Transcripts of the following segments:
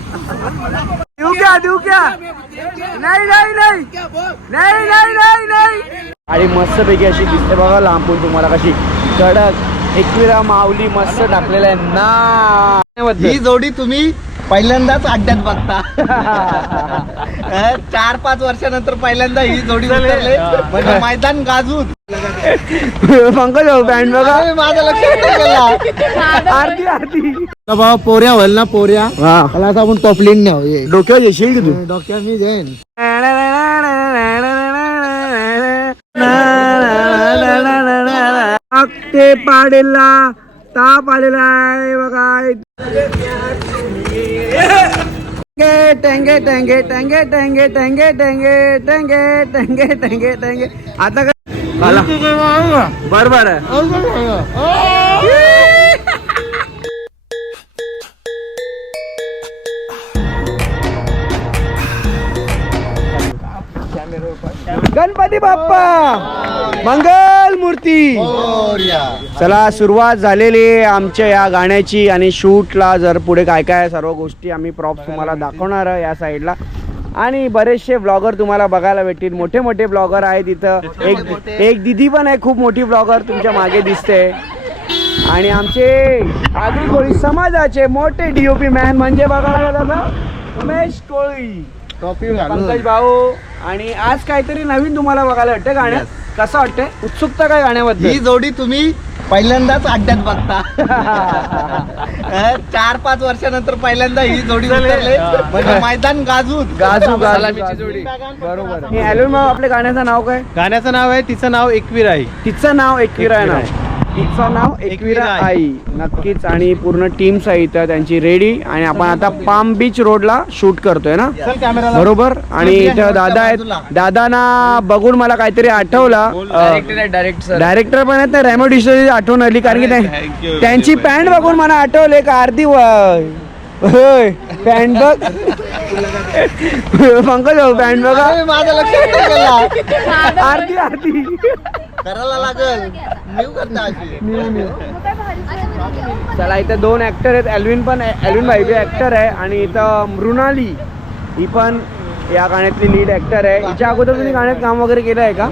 देऊ क्या देऊ क्या? नाही नाही नाही. नाही नाही नाही नाही. आणि मस्त पैकी अशी दिसते बघा लांबून तुम्हाला कशी कडक एकविरा माऊली मस्त टाकलेला आहे. ना. ही जोडी तुम्ही पहिल्यांदाच अड्ड्यात बघता. चार पाच वर्षानंतर पहिल्यांदा ही जोडी उतरले. म्हणजे मैदान गाजून. पंकज भाऊ बँड बघा. माझं लक्षात नाही गेलं. आरती आरती. बाबा पोऱ्या होईल ना पोऱ्या. त्याला आपण टॉपलिंग ये. डोक्यावर येशील की तू? डोक्यात मी जाईन. ते पाडेला ताप आलेला आहे बघा टँगे टँगे टँगे टँगे टँगे टँगे टँगे टँगे टँगे टँगे आता काय आला बरोबर आहे गणपती बाप्पा! मंगल मूर्ती. चला सुरुवात झालेली आहे आमच्या या गाण्याची आणि शूटला जर पुढे काय काय सर्व गोष्टी आम्ही प्रॉप्स तुम्हाला दाखवणार आहे या साईडला आणि बरेचसे ब्लॉगर तुम्हाला बघायला भेटतील. मोठे मोठे ब्लॉगर आहेत इथं. एक एक दिदी पण आहे खूप मोठी ब्लॉगर तुमच्या मागे दिसते. आणि आमचे आगरी कोळी समाजाचे मोठे डीओपी मॅन म्हणजे बघायला दादा उमेश कोळी. टॉपी. पंकज भाऊ आणि आज काहीतरी नवीन तुम्हाला बघायला वाटतं गाण्यात कसं वाटतंय? उत्सुकता काय गाण्याबद्दल? ही जोडी तुम्ही पहिल्यांदाच अड्ड्यात बघता. चार पाच वर्षानंतर पहिल्यांदा ही जोडी उतरले. म्हणजे मैदान गाजून. गाजू गाजू. बरोबर हे ॲल्बम आपल्या गाण्याचं नाव काय? गाण्याचं नाव आहे तिचं नाव एकवीर आहे तिचं नाव एकविरा आहे नाव तिचं नाव एकविरा आई. नक्कीच. आणि पूर्ण टीम्स आहे इथं त्यांची रेडी. आणि आपण आता पाम बीच रोडला शूट करतोय ना? बरोबर? आणि इथं दादा आहेत. दादांना बघून मला काहीतरी आठवलं. डायरेक्टर पण आहेत. ना रॅमो डिशोची आठवण आली कारण की त्या- त्यांची पॅन्ट बघून मला आठवले का? अर्धी व- होय पॅन्ट बघ. पंकज भाऊ पॅन्ट बघा. माझं नाही गेलं. करायला लागल. न्यू करता अशी. चला इथं दोन ऍक्टर आहेत. एल्विन पण एल्विन भाई बी ऍक्टर आहे. आणि इथं मृणाली. ही पण या गाण्यातली लीड ऍक्टर आहे. हिच्या अगोदर तुम्ही गाण्यात काम वगैरे केलं आहे का?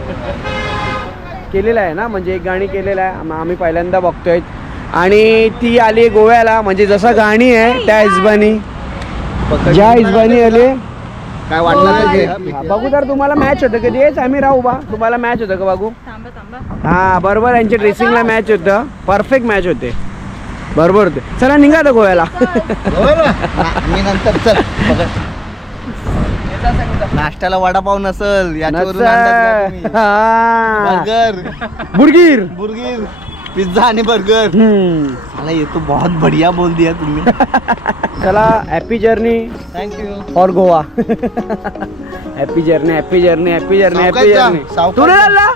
केलेलं आहे ना? म्हणजे एक गाणी केलेलं आहे. आम- आम्ही पहिल्यांदा बघतोय. आणि ती आली गोव्याला. म्हणजे जसं गाणी आहे त्या हिजबानी. ज्या हिजबानी आली काय वाटलं तर. हा, बघू तर तुम्हाला मॅच होतं. कधी येच आम्ही राहू बा. तुम्हाला मॅच होतं का बघू? हा बरोबर. यांच्या ड्रेसिंगला मॅच होतं. परफेक्ट मॅच होते. बरोबर. होते चला निघा आता गोव्याला. मी नंतर चल. नाश्त्याला वडापाव नसल याच्यावरून. बर्गर. बुडगीर. बुर्गीर पिझ्झा आणि बर्गर. हम्म. मला ये तो बहुत बढ़िया बोल दिया तुम्ही. चला happy journey thank you for Goa. Happy journey happy journey happy journey happy सावकाश जा, जर्नी सावकाश तू नाही जा. चालला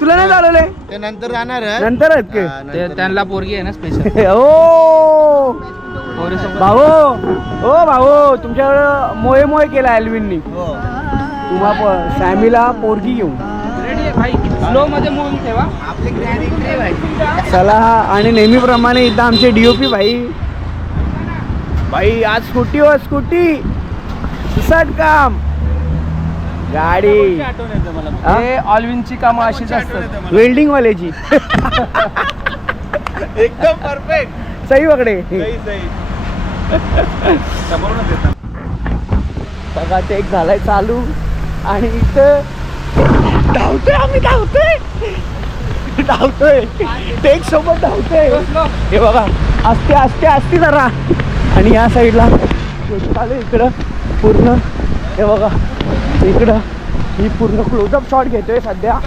तुला नाही चालवले ते नंतर जाणार आहे. नंतर आहेत हा, का. त्यांना पोरगी आहे ना स्पेशल ओ भाऊ. ओ भाऊ. तुमच्याकडं मोये मोये केला एल्विननी हो. तुम्हा सॅमीला पोरगी घेऊन. स्लो मध्ये मूवी ठेवा. चला आणि नेहमीप्रमाणे इथं आमचे डीओपी भाई. भाई आज स्कूटी वर स्कूटी. सुसाट काम. गाडी. हा? हे ऑलविनची कामं अशीच असतात. वेल्डिंग वाल्याची एकदम परफेक्ट सही वगडे बघा टेक झालाय चालू. आणि इथं धावतोय आम्ही धावतोय. धावतोय. टेक सोबत धावतोय. हे बघा असते असते असते जरा. आणि या साईडला चालू इकडं पूर्ण. हे बघा इकडं ही पूर्ण क्लोजअप शॉट घेतोय सध्या.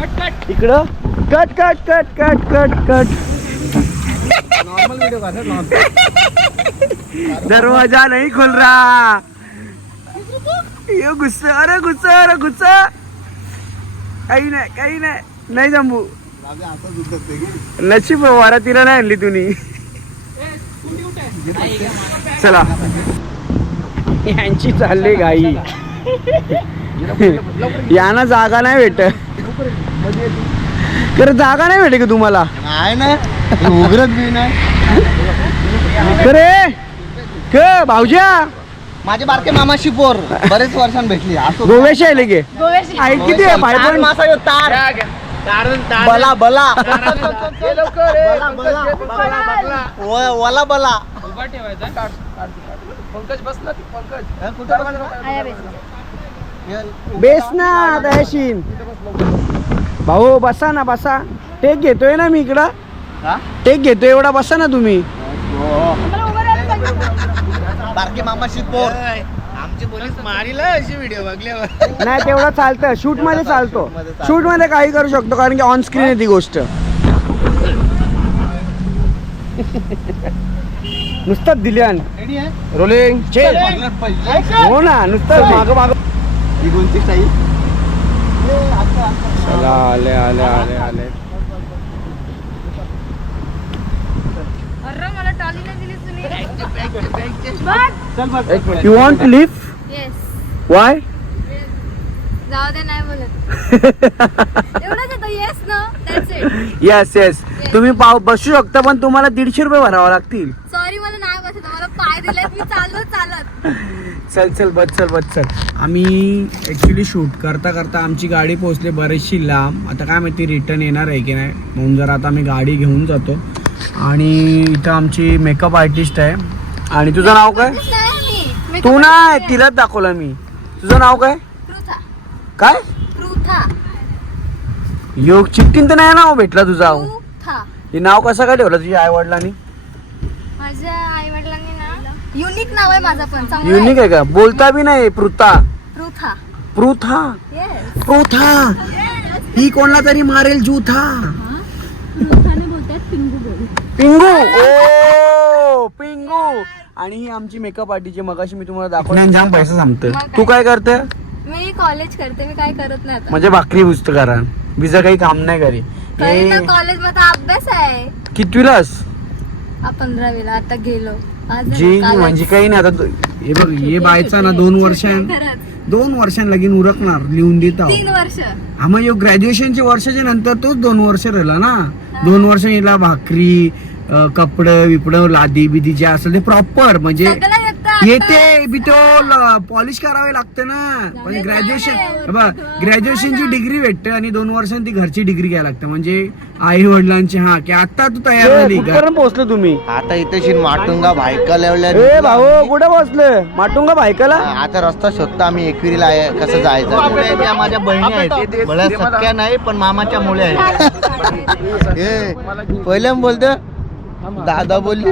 इकडं cut cut cut cut cut cut दरवाजा नहीं खोल रहा ये गुस्सा अरे गुस्सा अरे गुस्सा. काही नाही काही नाही. नाही जमू नशीब वारा तिला नाही आणली तुम्ही चला. यांची चालली गाई. यांना जागा नाही भेट खरं जागा नाही भेटे का तुम्हाला? नाही ना. उघडत बी नाही. करे क भाऊजा. माझे बारके मामाशी पोर. बरेच वर्षांनी भेटली. असो. गोव्याशी आले गे आहे किती आहे? तार मासा ह्यो, तार. बला बला. व- वला बला. पंकज पंकज. हे कुठे बसला? हे- बेस ना दयाशीन भाऊ बसा ना बसा. टेक घेतोय ना मी इकडं? हा? टेक घेतोय एवढा बसा ना तुम्ही. बारके मामाशी पोर आमची पोलीस मारील अशी व्हिडिओ बघल्यावर. नाही तेवढं चालतं. शूटमध्ये चालतो. शूटमध्ये काही करू शकतो कारण की ऑन स्क्रीन आहे ती गोष्ट. नुसतं दिल्यान रोलिंग हो ना नुसतं माग माग. ही कोणती स्टाईल चला आले आले आले आले अरे मला टॉली नाही दिली तुम्ही you want leave yes why जाऊ दे नाही बोलत. एवढंच येतं येस ना दॅट्स इट येस येस तुम्ही पाव बसू शकता पण तुम्हाला दीडशे रुपये भरावे लागतील. सॉरी मला नाही बसत. मला पाय दिलेत मी चाललो चालत. चल चल बस चल बस चल. आम्ही ॲक्च्युली शूट करता करता आमची गाडी पोहोचली बरीचशी लांब. आता काय माहिती रिटर्न येणार आहे की नाही? म्हणून जर आता आम्ही गाडी घेऊन जातो. आणि इथं आमची मेकअप आर्टिस्ट आहे. आणि तुझं नाव काय? मी तू नाही तिलाच दाखवलं मी. तुझं नाव काय? पृथा. काय? पृथा. योग चिठ्ठीन तर नाही नाव भेटला तुझा पृथा. हे नाव कसं काय ठेवलं तुझ्या आई वडिलांनी माझ्या आई वडिलांनी ना युनिक नाव आहे माझं पण चांगलं युनिक आहे का? बोलता बी नाही पृथा. पृथा. पृथा. येस पृथा. ही कोणला तरी मारेल जूथा. बोलतात पिंगू बोल. पिंगू. ओ पिंगू. आणि ही आमची मेकअप आर्टिस्टची मगाशी मी तुम्हाला दाखवलं. जाम पैसा सांगतो मग काय? तू काय करते? मी कॉलेज करते मी काय करत नाही आता. म्हणजे भाकरी बुजत करा. बिजा काही काम नाही करी हे कॉलेजमध्ये अभ्यास आहे. कितवीलास आ, पंधरावीला आता गेलो. आज जी कालच. म्हणजे काही नाही आता तू- हे बघ हे बायचा ना दोन वर्षां खरंच. दोन वर्षां लगीन उरकणार लिहून देत आहो. तीन वर्ष. हा मग ग्रॅज्युएशनच्या वर्षाच्या नंतर तोच दोन वर्ष राहिला ना? दोन वर्ष हिला भाकरी कपडं विपडं लादी बिदी जे असेल ते प्रॉपर म्हणजे येतं आता. येते बी तो पॉलिश करावे लागते ना. म्हणजे ग्रॅज्युएशन ग्रॅज्युएशनची डिग्री भेटते आणि दोन वर्षांनी ती घरची डिग्री घ्यायला लागते. म्हणजे आई वडिलांची हा की आता तू तयार झाली पोहोचलो तुम्ही? आता इथे शिन माटुंगा भायका लावल्या भाऊ कुठे पोहोचलं? माटुंगा भायकाला? आता रस्ता शोधतो आम्ही एकविरीला आहे कसं जायचं? त्या माझ्या बहिणी आहेत. मला सख्या नाही पण मामाच्या मुळे आहेत ए, पहिल्या बोलतो दादा बोलली.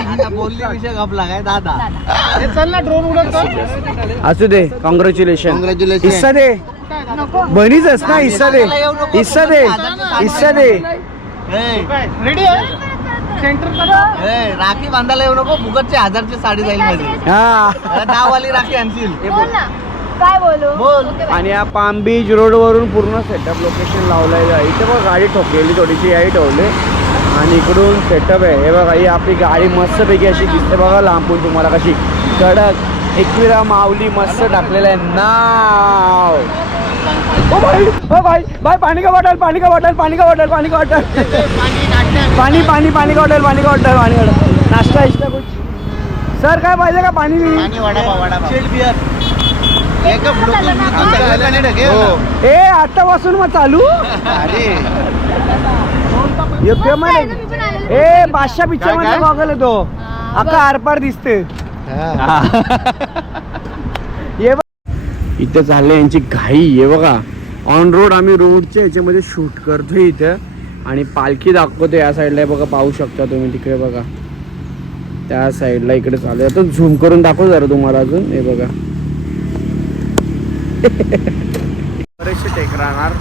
आता बोलली विषय गपला काय दादा? असू दे कॉंग्रॅच्युलेशन. हिस्सा दे. बहिणीच ना हिस्सा दे. हिस्सा दे. हिस्सा दे. रेडी राखी बांधायला येऊ नको फुकटची हजारची साडी जाईल मध्ये हा. दहावाली राखी आणशील. बोल ना. काय बोलू? बोल. आणि या पाम बीच रोड वरून पूर्ण सेटअप लोकेशन लावलंय. आहे. इथे बघ गाडी ठोकलेली थोडीशी आई ठेवली आणि इकडून सेटअप आहे. हे बघा ही आपली गाडी मस्तपैकी अशी दिसते बघा लांबून तुम्हाला कशी. कडक एकविरा माऊली मस्त टाकलेलं आहे. नाव. ओ भाई ओ भाई भाई पाणी का बॉटल पाणी का बॉटल पाणी का बॉटल पाणी का बॉटल. पाणी पाणी पाणी का बॉटल पाणी का बॉटल पाणी का बॉटल. नाश्ता इष्टा कुछ. सर काय पाहिजे का पाणी? बियर हो ए आतापासून मग चालू? आलेले. ए बादशा पिक्चरमध्ये? बघायला तो. अख्खा आरपार दिसते ये इथं झाले यांची घाई हे बघा. ऑन रोड आम्ही रोडच्या याच्यामध्ये शूट करतोय इथं. आणि पालखी दाखवतो या साईडला हे बघा पाहू शकता तुम्ही तिकडे बघा. त्या साईडला इकडे चालू आहे आता झूम करून दाखव जरा तुम्हाला अजून हे बघा. बरेचसे टेक राहणार.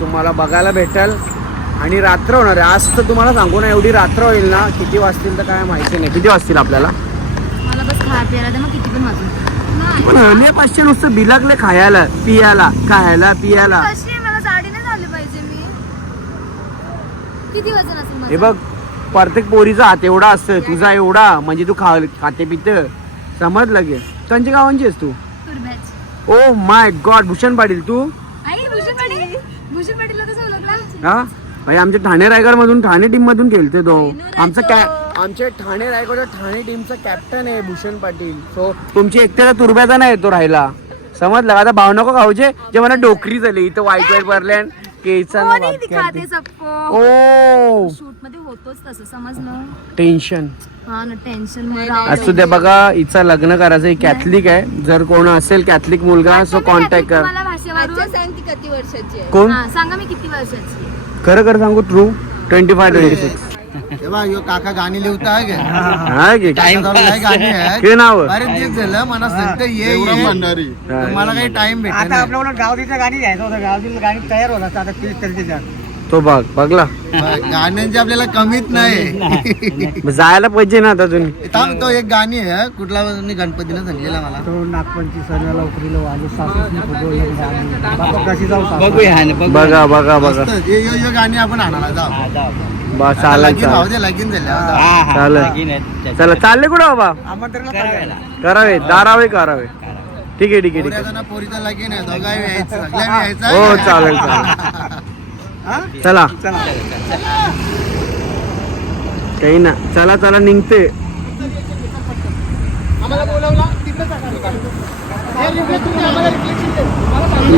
तुम्हाला बघायला भेटेल. आणि रात्र होणार आहे. आज तर तुम्हाला सांगू ना एवढी रात्र होईल ना किती वाजतील तर काय माहिती नाही. किती वाजतील आपल्याला? मला बस खा प्यायला दे मग किती पण वाजून पण आले पाचशे नुसतं बिलाकले खायला पियाला खायला पियाला. कशी आहे? मला साडी नाही झाली पाहिजे मी. किती वजन असेल हे? बघ प्रत्येक पोरीचा हात एवढा असतं तुझा एवढा म्हणजे तू खा खाते पिते समजलं गे त्यांच्या गावांची आहेस तू. Oh my God Bhushan Patil तू? भूषण पाटील? भूषण ओळखला हा? म्हणजे आमच्या ठाणे रायगड मधून ठाणे टीम मधून खेळते तो आमचा कॅ आमचे ठाणे रायगड ठाणे टीमचा कॅप्टन आहे भूषण पाटील. सो तुमची एकट्याला तुरब्याचा नाही येतो राहिला. समजलं? का? आता भाव नको खाऊचे जे मला डोकरी झाली. इथं वाईट वाईट भरल्यान केचा ओ! शूटमध्ये होतोच तसं समजलं? टेन्शन हा असू द्या बघा हिचं लग्न करायचं ही कॅथलिक आहे. जर कोण असेल कॅथलिक मुलगा सो कॉन्टॅक्ट कर. मला भाषेवरून? सांग ती किती वर्षाची आहे? कोण? हा, सांगा मी किती वर्षाची आहे? खरं खरं सांगू true twenty five twenty six तेव्हा यो काका गाणी लिहता आहे का? हा की टाइम गाणी आहेत. के नाव अरे तेच झालं मला सांगतं ये ये. तर मला काही टाइम भेटत आता गाणी घ्यायचं होतं. गाणी तयार होत आता तीस तारखेच्या तो बघ बघला गाण्यांची आपल्याला कमीत नाही. मग जायला पाहिजे ना आता तुम्ही थांब तो एक गाणी आहे कुठला मी गणपतीनं सांगलेला मला. तो नागपंची सणाला उकरीला वाजू कशी जाऊ? बघा बघा बघा. मस्त. यो यो गाणी आपण आणायला जाऊ. बा चालेल चला चालले कुठं बाबा? करावे दारावे करावे. ठीक आहे ठीक आहे ठीक आहे. हो चालेल चालेल. चला. काही ना. चला चला निघते.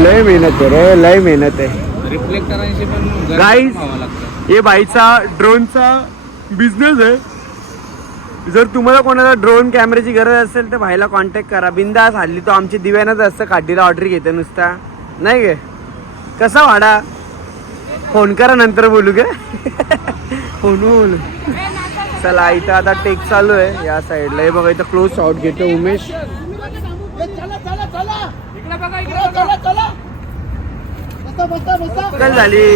लय मेहनत आहे रे लय मेहनत आहे. Guys. हे बाईचा ड्रोनचा बिझनेस आहे. जर तुम्हाला कोणाला ड्रोन कॅमेऱ्याची गरज असेल तर भाईला कॉन्टॅक्ट करा. बिंदास हल्ली तो आमची दिव्यानंच असतं काठीला ऑर्डर घेते नुसता. नाही गे? कसा वाडा? फोन करा नंतर बोलू गे फोन बोलू. चला इथं आता टेक चालू आहे. या साईडला हे बघा इथं क्लोज शॉट घेतो उमेश. कल झाली.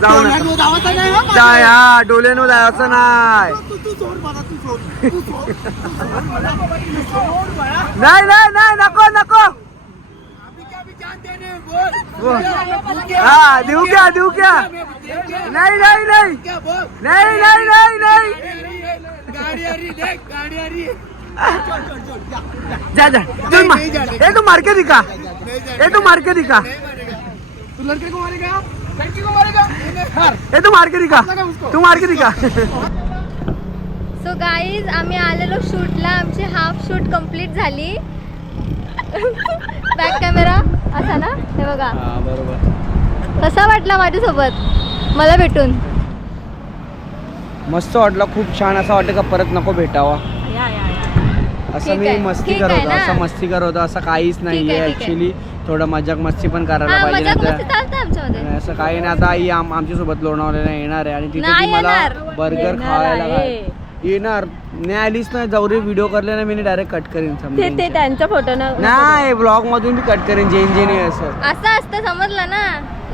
जाऊ ना डोल्यानं जायचं नाही नाही नाही नको नको. हा देऊ क्या देऊ क्या? नाही नाही नाही. नाही नाही नाही नाही. जा जा. तू मा- ए तू मार्के दिखा. ए तू मार्के दिखा. तू लड़के को मारेगा? लड़की को मारेगा? हार. ए तू मार्के दिखा. तू मार्के दिखा. सो गाईज आम्ही आलेलो शूटला. आमची हाफ शूट कंप्लीट झाली. बॅक कॅमेरा असा ना? हे बघा. कसा वाटला माझ्यासोबत? मला भेटून. मस्त वाटलं खूप छान असं वाटतं का परत नको भेटावा. असं मी मस्ती करत होतो? असं मस्ती करत होतो असं काहीच नाहीये. ऍक्च्युली थोडं मजाक मस्ती पण करायला पाहिजे असं काही नाही आता आई आम आमच्यासोबत लोणावळ्याला येणार आहे आणि तिथे मला. बर्गर खावायला घाल- येणार नाही आलीच ना जवळ व्हिडिओ करले ना मी डायरेक्ट कट करेन समजेन. त्यांचा फोटो ना नाही ब्लॉग मधून मी कट करेन जेन जेन असं असं असतं समजलं ना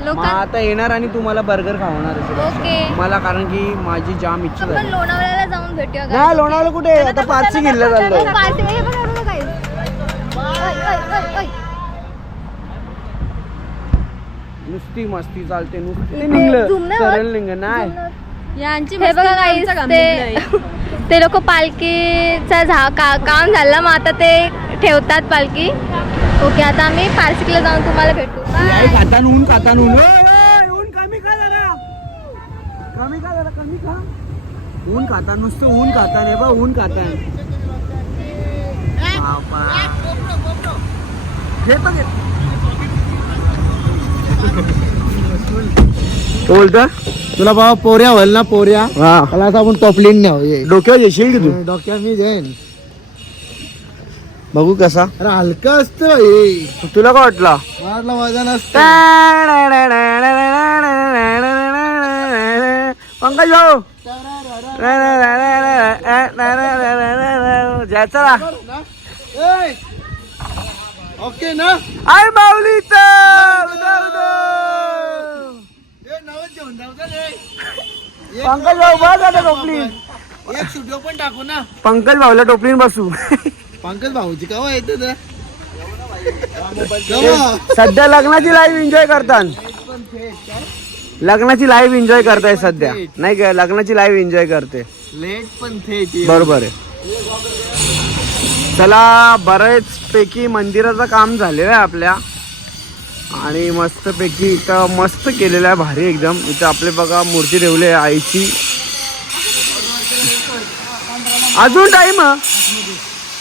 लोक आता येणार आणि तुम्हाला बर्गर खावणार. ओके मला कारण की माझी जाम इच्छा आपण झाली लोणावळ्याला जाऊन भेटूया? नाही लोणावळा कुठे आता पाचशे किल्ला चाललोय पार्टी हे बघा, हे बघा guys. ओय, ओय, ओय, ओय. नुसती मस्ती चालते नुसती निघलं नाही सरळ? निघ नाही यांची हे बघा ते ते लोक पालखीचा झा का काम झालं मग आता ते ठेवतात पालखी. ओके आता आम्ही पार्सिकला जाऊन तुम्हाला भेटू. खातान ऊन खातान ऊन. ऊन कमी खा जरा. कमी खा जरा कमी खा ऊन खाता नुसतं ऊन खातान हे बघ ऊन खातान बापा. हे पण घे. तो बोलतो तुला बाबा पोऱ्या होईल ना पोऱ्या हा त्याला असं आपण टॉपलिंग नाही ये डोक्यावर येशील की तू डॉक्टर मी जाईन बघू कसा अरे हलकं असतं हे तुला काय वाटला मारला वजन असतं पंकज भाऊ जायचं! ओके ना आय माऊलीच ए, नवस घेऊन जाऊ दे रे. पंकज भाऊ बस आता टोपली. एक स्टुडिओ पण टाकू ना. पंकज भाऊला टोपलीन बसू. पंकज भाऊची केव्हा येतं ते? केव्हा? सध्या लग्नाची लाईव्ह एन्जॉय करतात लग्नाची लाईव्ह एन्जॉय करताय सध्या. नाही का? लग्नाची लाईव्ह एन्जॉय करते. लेट पण थेट बरोबर आहे. चला बरेच पैकी मंदिराचं काम झालेलं आहे आपल्या. आणि मस्तपैकी इथं मस्त केलेलं आहे भारी एकदम. इथं आपले बघा मूर्ती ठेवली आहे आईची. अजून टाईम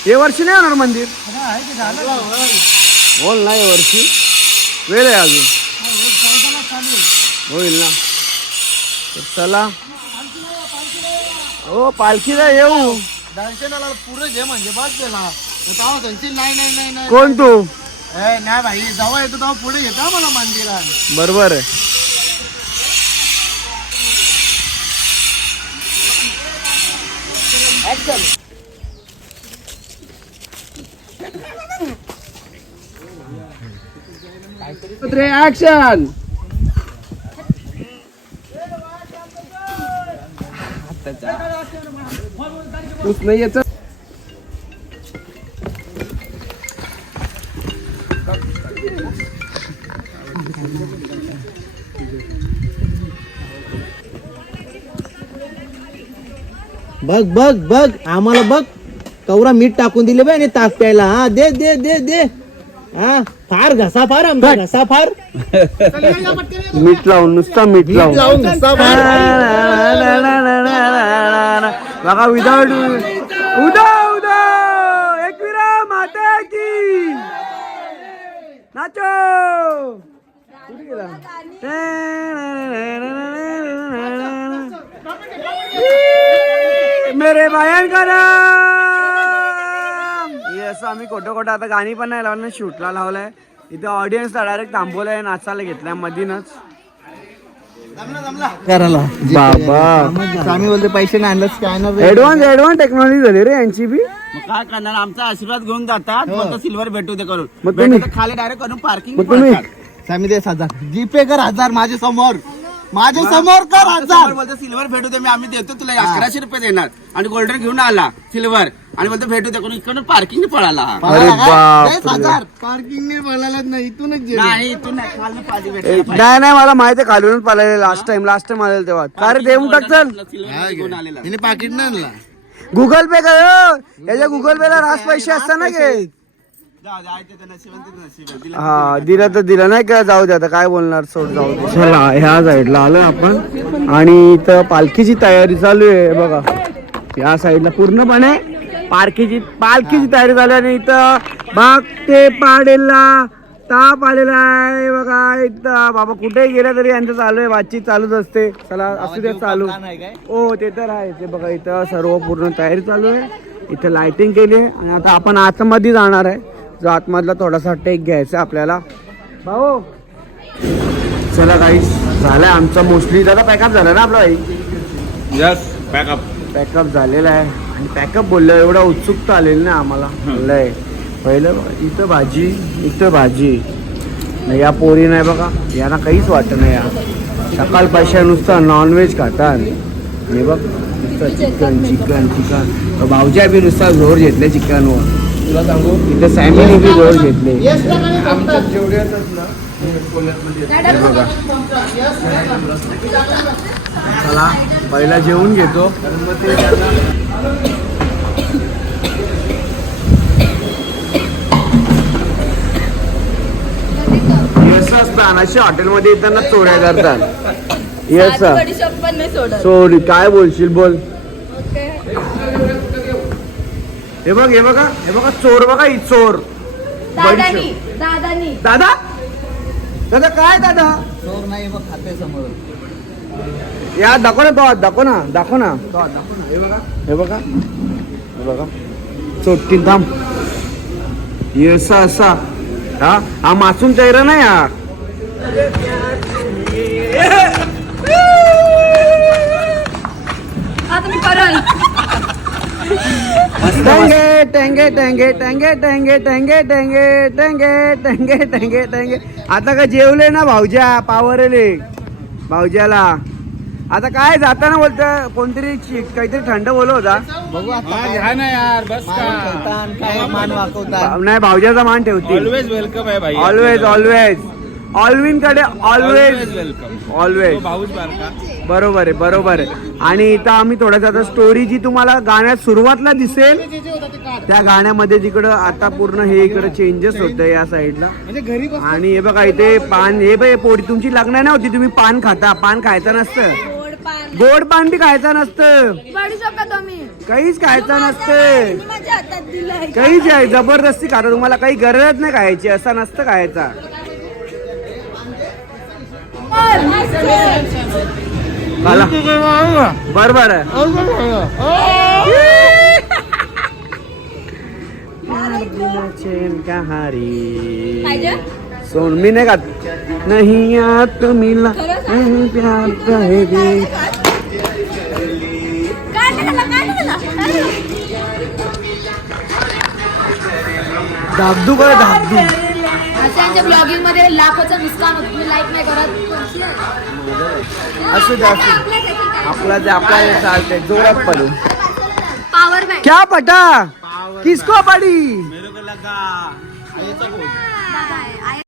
हे वर्षी नाही होणार मंदिर? बोल ना हे वर्षी. वेळ आहे अजून. होईल ना. चला. हो पालखीला येऊ. पुरे घे म्हणजे बस गेला कोण तू? ए, नाही भाई जेव्हा येतो तेव्हा पुढे घेता मला मंदिरात. बरोबर आहे. ऍक्शन ऊस नाही याचं बघ बघ बघ आम्हाला बघ कवरा मीठ टाकून दिले बाय आणि ताक प्यायला हा दे दे दे दे हा फार घसा फार आमचा घसा फार मीठ लावून नुसता मीठ लावून लावून घसा फार बघा विदाउट उदा उदा एकविरा माता की नाचो कुठे गेला मेरे बयान करा येस आम्ही खोटं खोटं आता गाणी पण नाही लावलं शूटला लावलंय. इथे ऑडियन्सला डायरेक्ट थांबवलंय नाचायला घेतलंय मधीनच. करायला. बाबा. आम्ही बोलते पैसे नाही आणलं स्कॅनर ऍडव्हान्स ऍडव्हान्स टेक्नॉलॉजी झाली रे यांची बी काय करणार? आमचा आशीर्वाद घेऊन जातात फक्त सिल्वर भेटू दे करून. मग तुम्ही- भेटू तर खाली डायरेक्ट करून पार्किंग मग तुम्ही- आम्ही देस हजार जीपे कर हजार माझ्यासमोर माझ्यासमोर कर हजार बोलतो सिल्वर भेटू दे मी आम्ही देतो तुला अकराशे रुपये देणार. आणि गोल्डन घेऊन आला सिल्वर. आणि बोलतो भेटू दे करून इकडून पार्किंग पळाला. अरे बाप हजार पार्किंग नाही पळाला नाही इथूनच गेलो. नाही इथून नाही खाली पाहिजे भेटला. नाही नाही मला माहिती आहे खालूनच पाहिले लास्ट टाइम लास्ट टाइम आलेलं तेव्हा. का रे देऊन टाक चल. हा, तिने पाकिट नाही आणला. गुगल पे काय हो? याच्या गुगल पे ला रास पैसे असतात ना घे. हा दिलं तर दिलं. नाही का जाऊ दे आता काय बोलणार सोड जाऊ दे. चला ह्या साईडला आलोय आपण. आणि इथं पालखीची तयारी चालू आहे बघा. या साईडला पूर्णपणे पालखीची पालखीची तयारी चालू आहे. आणि इथं बाग ते पाडेला ताप आलेला आहे बघा इथं. बाबा कुठेही गेलं तरी यांचं चालू आहे बातचीत चालूच असते. चला असू दे चालू. हो ते तर आहे. ते बघा इथं सर्व पूर्ण तयारी चालू आहे. इथं लाइटिंग केली आहे. आणि आता आपण आतमध्ये जाणार आहे. जो आतमधला थोडासा टेक घ्यायचा आपल्याला. भाऊ. चला काही झालाय आमचा मोस्टली दादा पॅकअप झाला ना आपला भाई? यस बॅकअप पॅकअप झालेला आहे. आणि पॅकअप बोललं एवढा उत्सुकता आलेली ना आम्हाला. लय. पहिलं इथं भाजी इथं भाजी. नाही या पोरी नाही बघा. यांना काहीच वाटत नाही या. सकाळ पैशा नुसतं नॉनव्हेज खातात. हे बघ नुसतं चिकन चिकन चिकन भाऊच्या बी नुसता जोर घेतले चिकनवर तुला सांगू इथे सॅमी उभी गोळ आमच्या ना चला पहिला जेवून घेतो. कारण असतान अशी हॉटेलमध्ये येताना चोऱ्या करतात. येस सॉरी काय बोलशील बोल. हे बघ हे बघा हे बघा चोर बघा ही चोर. दादानी दादानी. दादा? दादा काय दादा? चोर नाही बघ खाते समोर. या दाखव ना तो हात दाखव ना दाखव ना. तो हात दाखव ना. हे बघा हे बघा हे बघा. चोट्टी थांब. हे असा हा हा मासूम चेहरा नाही हा. आता मी करल टंगे टंगे टंगे टंगे टंगे टंगे टंगे टंगे टंगे टंगे टंगे. आता का जेवले ना भाऊजा पावरले भाऊजाला. आता काय जाताना बोलत कोणतरी ची- काहीतरी थंड बोलत होता बघू नाही भाऊजाचा मान ठेवतील. ऑलवेज वेलकम आहे भाई. ऑलवेज ऑलवेज ऑलविनकडे ऑलवेज वेलकम ऑलवेज भाऊच बारका. बरोबर आहे बरोबर आहे. आणि इथं आम्ही थोडंसं आता स्टोरी जी तुम्हाला गाण्यात सुरुवातला दिसेल त्या गाण्यामध्ये जिकडं आता पूर्ण हे इकडे चेंजेस होत या साईडला आणि हे बघा इथे पान हे बघ पोळी तुमची लग्न नाही होती तुम्ही पान खाता पान खायचं नसतं. गोड पान बी खायचं नसतं. पडू शकता तुम्ही. काहीच खायचं नसतं. माझ्या हातात दिलंय. काहीच आहे जबरदस्ती खाता तुम्हाला काही गरज नाही खायची असं नसतं खायचा. बरोबर पाहिजे सोन मी नाही खात. नाही आत मिला. नहीं प्यार कहेगी? धाकधू कर अशांच्या ब्लॉगिंगमध्ये लाखोचं नुकसान होतं. तुम्ही लाईक नाही करत. असू दे असू दे. आपला ते आपल्याला चालतंय जोरात पडू. पॉवर बँक क्या पटा? किसको पडी?